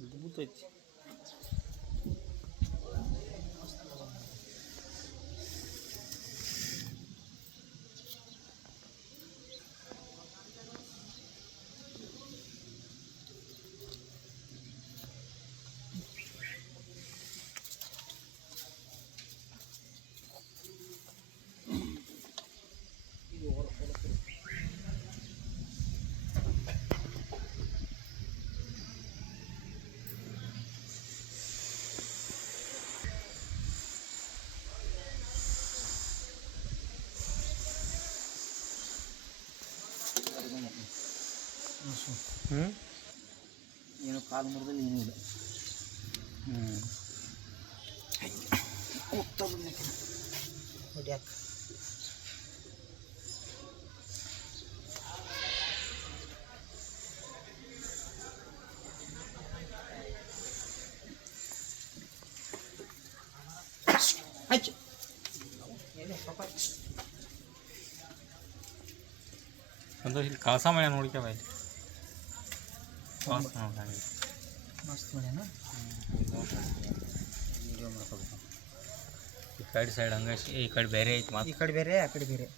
ಅದ್ಭುತೈತಿ. ಏನು ಕಾಲು ಮುರಿದಲ್ಲಿ ಏನೂ ಇಲ್ಲ. ಹೋಗ್ತಾ ಹೊಡ್ಯಾಕ ಹಚ್ಚ ಅಂದ್ರೆ ಇಲ್ಲಿ ಕಳಸ ಮಾಡ್ಯ ನೋಡ್ಕ್ಯಾವ ಇಲ್ಲಿ ಮಸ್ತ್ ಮಾಡ್ಯಾನ. ವಿಡಿಯೋ ಮಾಡ್ಕೋಬೇಕು. ಈ ಕಡೆ ಸೈಡ್ ಹಂಗೆ ಈ ಕಡೆ ಬೇರೆ ಐತಿ ಈ ಕಡೆ ಬೇರೆ ಆ ಕಡೆ ಬೇರೆ.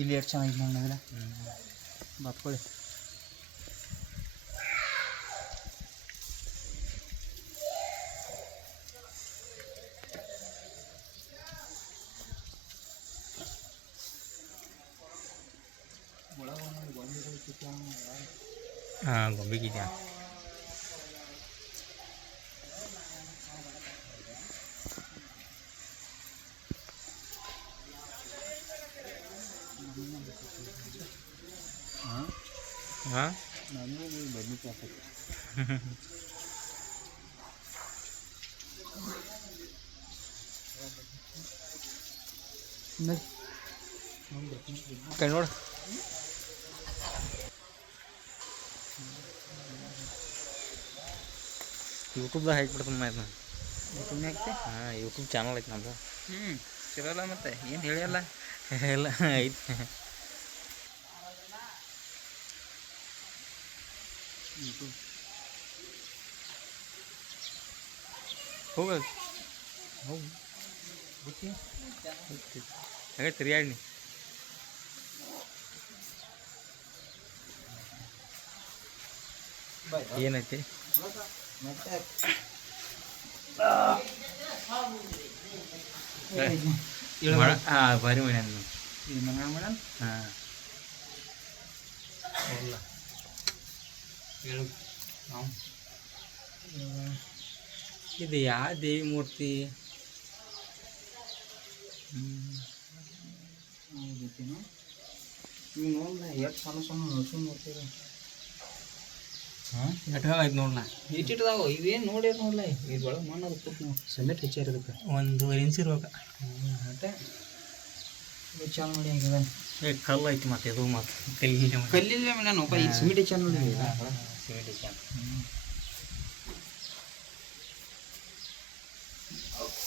ಇಲ್ಲಿ ಎಷ್ಟು ಚೆನ್ನಾಗಿ ಮಾಡಿಲ್ಲ ಬಾತ್ಕೊಳ್ಳಿ. ಹಾಂ ಗೊಂಬಿಗಿದ್ಯಾ ಹಾಂ ನನಗೆ ಬದ್ನಿಕಾಯಿ ಹಾಕಿ ಕೈ ನೋಡು. ಯೂಟ್ಯೂಬ್ದಾಗ ಹಾಕ್ಬಿಡ್ತಮ್ಮ ಆಯ್ತು ನಾನು. ಯೂಟ್ಯೂಬ್ನೇ ಹಾಕ್ತೆ. ಹಾಂ ಯೂಟ್ಯೂಬ್ ಚಾನಲ್ ಐತೆ ನಮ್ಮದು. ಸಿರಲ್ಲ ಮತ್ತೆ ಏನು ಹೇಳಿಯಲ್ಲ ಎಲ್ಲ ಐತೆ. ಯೂಟ್ಯೂಬ್ ಹೋಗ ಹೋಗಿ ಹಾಗೆ ತಿರ್ಗಾಡಿ. ಏನೈತಿ ಮತ್ತೆ ಹಾಂ ಭಾರಿ ಮಾಡ್ಯಾನ ಇದು ಮನ ಮೇಡಮ್. ಹಾಂ ಇಲ್ಲ ಹೇಳು. ಇದು ಯಾವ ದೇವಿ ಮೂರ್ತಿ? ನೀವು ನೋಡಲ್ಲ ಎಷ್ಟು ಸಣ್ಣ ಸಣ್ಣ ನರ್ಸಿಂಗ್ ನೋಡ್ತೀರ. ಹಾಂ ಎಟ್ಟಾಗೈತೆ ನೋಡಲ್ಲ. ಇಟ್ಟಿಟ್ಟಾವ ಇವೇನು ನೋಡ್ಯಾರ ನೋಡಲ್ಲ. ಇದ್ರೊಳಗೆ ಮಣ್ಣು ಅದು ಕೂತ್ ನಾವು ಸಿಮೆಂಟ್ ಹೆಚ್ಚಾರ ಅದಕ್ಕೆ 1.5 ಇಂಚ್ ಇರ್ಬೇಕು. ಅದೇ ಚಾಲ್ ನೋಡಿ ಆಗಿದೆ. ಕಲ್ಲು ಐತಿ ಮತ್ತೆ ಇದು ಮತ್ತೆ ಕಲ್ಲಿನ ಕಲ್ಲಿಲ್ಲ ನಾನು ಇದು ಸಿಮೆಂಟ್ ಹೆಚ್ಚಾರ ನೋಡಿ. ಸಿಮೆಂಟ್ ಐತಿ.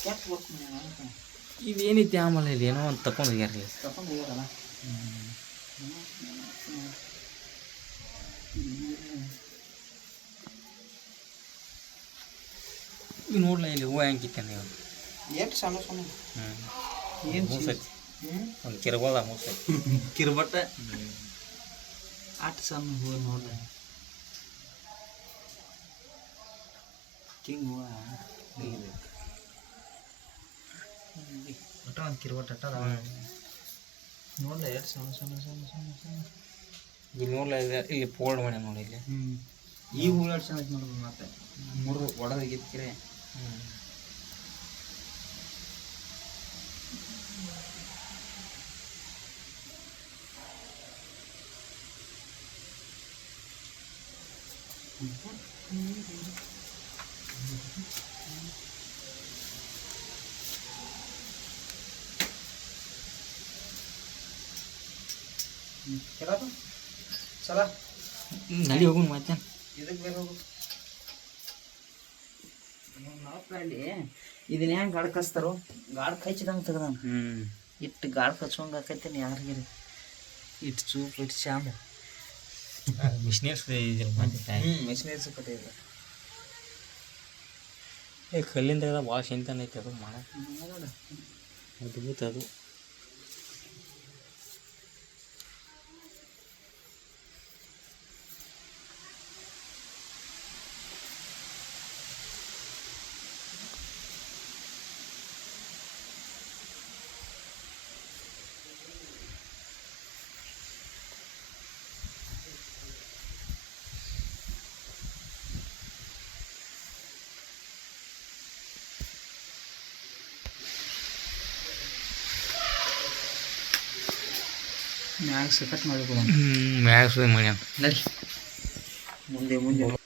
ಕೆಟ್ಟ ವರ್ಕ್ ಮಾಡ್ಯಾನ. ಇದೇನೈತಿ ಆಮೇಲೆ ಇಲ್ಲಿ ಏನೋ ಒಂದು ತಗೊಂಡು ಹೋಗ್ಯಾರಲ್ಲ. ತಗೊಂಡು ಹೋಗ್ಯಾರಲ್ಲ. ಈಗ ನೋಡ್ಲ ಇಲ್ಲಿ ಹೂವು ಹೆಂಗಿತ್ತಾನೆ ನೀವು. ಎಷ್ಟು ಸಣ್ಣ ಸಣ್ಣ ಏನು ಮೂಸೈತಿ ಒಂದು ಕಿರ್ಬೋದ ಮೂಸೈತಿ ಕಿರ್ಬಟ್ಟ ಅಷ್ಟು ಸಣ್ಣ ಹೂವು ನೋಡ್ರಿ. ಕಿಂಗ್ ಹೂವು ಒಟ್ಟ ಒಂದು ಕಿರ್ಬಟ್ಟ ಅಟ್ಟ ನೋಡ್ಲ ಎಷ್ಟು ಸಣ್ಣ ಸಣ್ಣ ಸಣ್ಣ ಸಣ್ಣ ಸಣ್ಣ. ಇಲ್ಲಿ ನೋಡ್ಲ ಇಲ್ಲಿ ಫೋಲ್ಡ್ ಮಾಡಿ ನೋಡಿ ಇಲ್ಲಿ. ಈ ಹೂವು ಎಷ್ಟು ಸಣ್ಣ ಐತೆ ನೋಡ್ರಿ. ಮತ್ತೆ ಮೂರು ಒಡದಾಗಿರ್ತೀರಿ. ಕೆಲವು ಚಲ ನಡಿ ಹೋಗುನ್ ಮತ್ತೆ ಇದಕ್ಕೆ ಬೇರೆ ಹೋಗು ಅಲ್ಲಿ ಇದನ್ನ ಹೆಂಗೆ ಗಾಡ್ ಕಸ್ತಾರೋ ಗಾಡ್ ಕಚ್ಚಿದಂಗೆ ತೆಗ್ದಾನ ಇಟ್ಟು ಗಾಡ್ ಕಚ್ಚೋಂಗೆ ಆಕೈತೇನೆ ಯಾರಿಗಿರಿ ಇಟ್ಟು ಚೂಪ್ ಇಟ್ಟು ಚಾಂದ ಮಿಷನರ್ಸ್ ಮೆಷಿನರಿ ಸಿಕ್ಕತ್ತೆ ಇಲ್ಲ ಏ ಕಲ್ಲಿಂದ ಭಾಳ ಚಿಂತನೆ ಐತೆ ಅದು ಮಾಡಕ್ಕೆ ನೋಡ ಅದ್ಭುತ ಅದು ಮ್ಯಾಗ ಸಕಟ್ ಮಾಡಿಬಿಡ ಮ್ಯಾಗ ಸುದ್ದಿ ಮಾಡ್ಯಾನ ನಡಿ ಮುಂದೆ ಮುಂದೆ